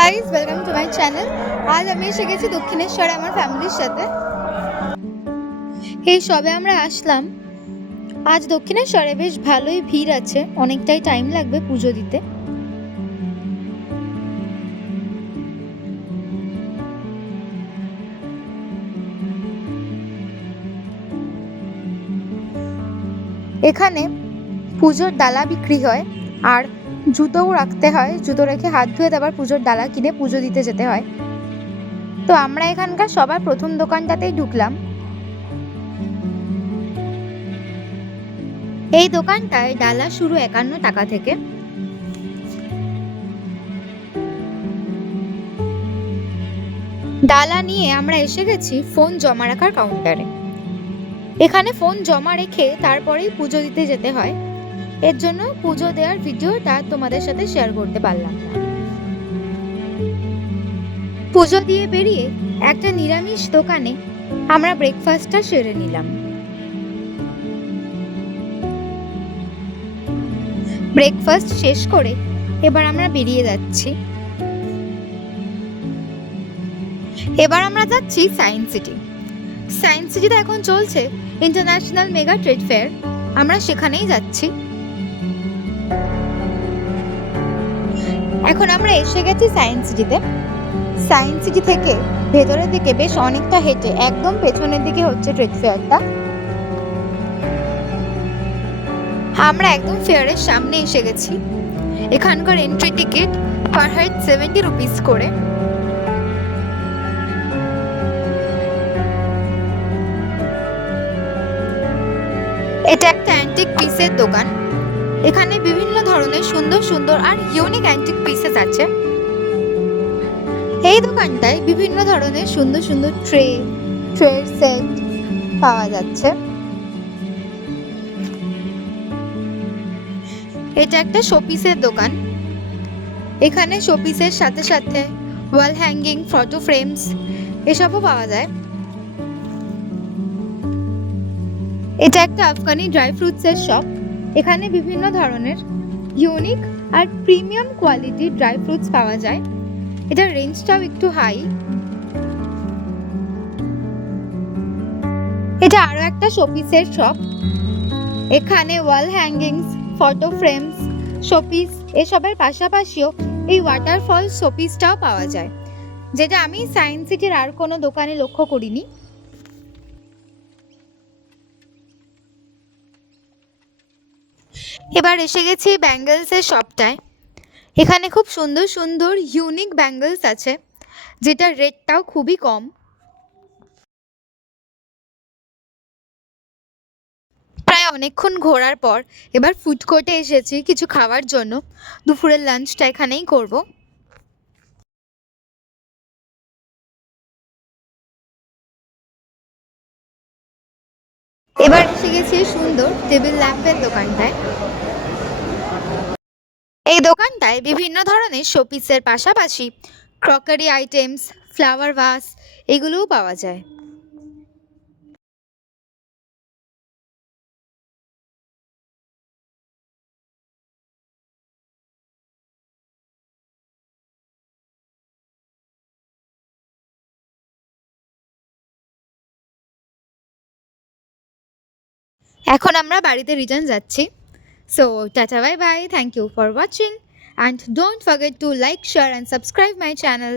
Guys, welcome to my channel. আজ আমি এসে গেছি দক্ষিণেশ্বরে আমার ফ্যামিলির সাথে। এই সবে আমরা আসলাম। আজ দক্ষিণেশ্বরে বেশ ভালোই ভিড় আছে, অনেকটাই টাইম লাগবে পুজো দিতে। এখানে পুজোর ডালা বিক্রি হয় আর জুতোও রাখতে হয়, জুতো রেখে হাত ধুয়ে আবার পুজোর ডালা কিনে পুজো দিতে যেতে হয়। তো আমরা এখানকার সবার প্রথম দোকানটাতেই ঢুকলাম। এই দোকানটায় ডালা শুরু 51 টাকা থেকে। ডালা নিয়ে আমরা এসে গেছি ফোন জমা রাখার কাউন্টারে। এখানে ফোন জমা রেখে তারপরেই পুজো দিতে যেতে হয়। এর জন্য পুজো দেওয়ার ভিডিওটা তোমাদের সাথে শেয়ার করতে পারলাম না। পুজো দিয়ে বেরিয়ে একটা নিরামিষ দোকানে আমরা ব্রেকফাস্টটা সেরে নিলাম। ব্রেকফাস্ট শেষ করে এবার আমরা বেরিয়ে যাচ্ছি। এবার আমরা যাচ্ছি সায়েন্স সিটি। সায়েন্স সিটিতে এখন চলছে ইন্টারন্যাশনাল মেগা ট্রেড ফেয়ার, আমরা সেখানেই যাচ্ছি। এখন আমরা এসে গেছি সায়েন্স সিটিতে। সায়েন্স সিটি থেকে ভেতরের দিকে বেশ অনেকটা হেঁটে একদম পেছনের দিকে হচ্ছে ট্রেড ফেয়ারটা। আমরা একদম ফেয়ারের সামনে এসে গেছি। এখানকার entry ticket per head 70 rupees করে। এটা একটা অ্যান্টিক পিসের দোকান। এখানে বিভিন্ন ধরনের সুন্দর সুন্দর আর ইউনিক অ্যান্টিক পিসেস আছে। এই দোকানটায় বিভিন্ন ধরনের সুন্দর সুন্দর ট্রের সেট পাওয়া যাচ্ছে। এটা একটা শোপিসের দোকান। এখানে শোপিসের সাথে সাথে ওয়াল হ্যাঙ্গিং, ফটো ফ্রেমস এসবও পাওয়া যায়। এটা একটা আফগানি ড্রাই ফ্রুটসের শপ। এখানে বিভিন্ন ধরনের ইউনিক আর প্রিমিয়াম কোয়ালিটির ড্রাই ফ্রুটস পাওয়া যায়। এটার রেঞ্জটাও একটু হাই। এটা আরো একটা শোপিসের শপ। এখানে ওয়াল হ্যাঙ্গিংস, ফটো ফ্রেমস, শোপিস এসবের পাশাপাশিও এই ওয়াটারফল শোপিসটাও পাওয়া যায়, যেটা আমি সায়েন্স সিটির আর কোনো দোকানে লক্ষ্য করিনি। এবার এসে গেছি ব্যাঙ্গেলসের শপটায়। এখানে খুব সুন্দর সুন্দর ইউনিক ব্যাঙ্গেলস আছে, যেটার রেটটাও খুবই কম। প্রায় অনেকক্ষণ ঘোরার পর এবার ফুড কোর্টে এসেছি কিছু খাওয়ার জন্য। দুপুরের লাঞ্চটা এখানেই করব। এবার এসে গেছি সুন্দর টেবিল ল্যাম্পের দোকানটায়। এই দোকানটায় বিভিন্ন ধরনের শোপিসের পাশাপাশি ক্রকারি আইটেমস, ফ্লাওয়ার ভাস এগুলোও পাওয়া যায়। এখন আমরা বাড়িতে রিটার্ন যাচ্ছি। So tata, bye bye, thank you for watching and don't forget to like, share and subscribe my channel.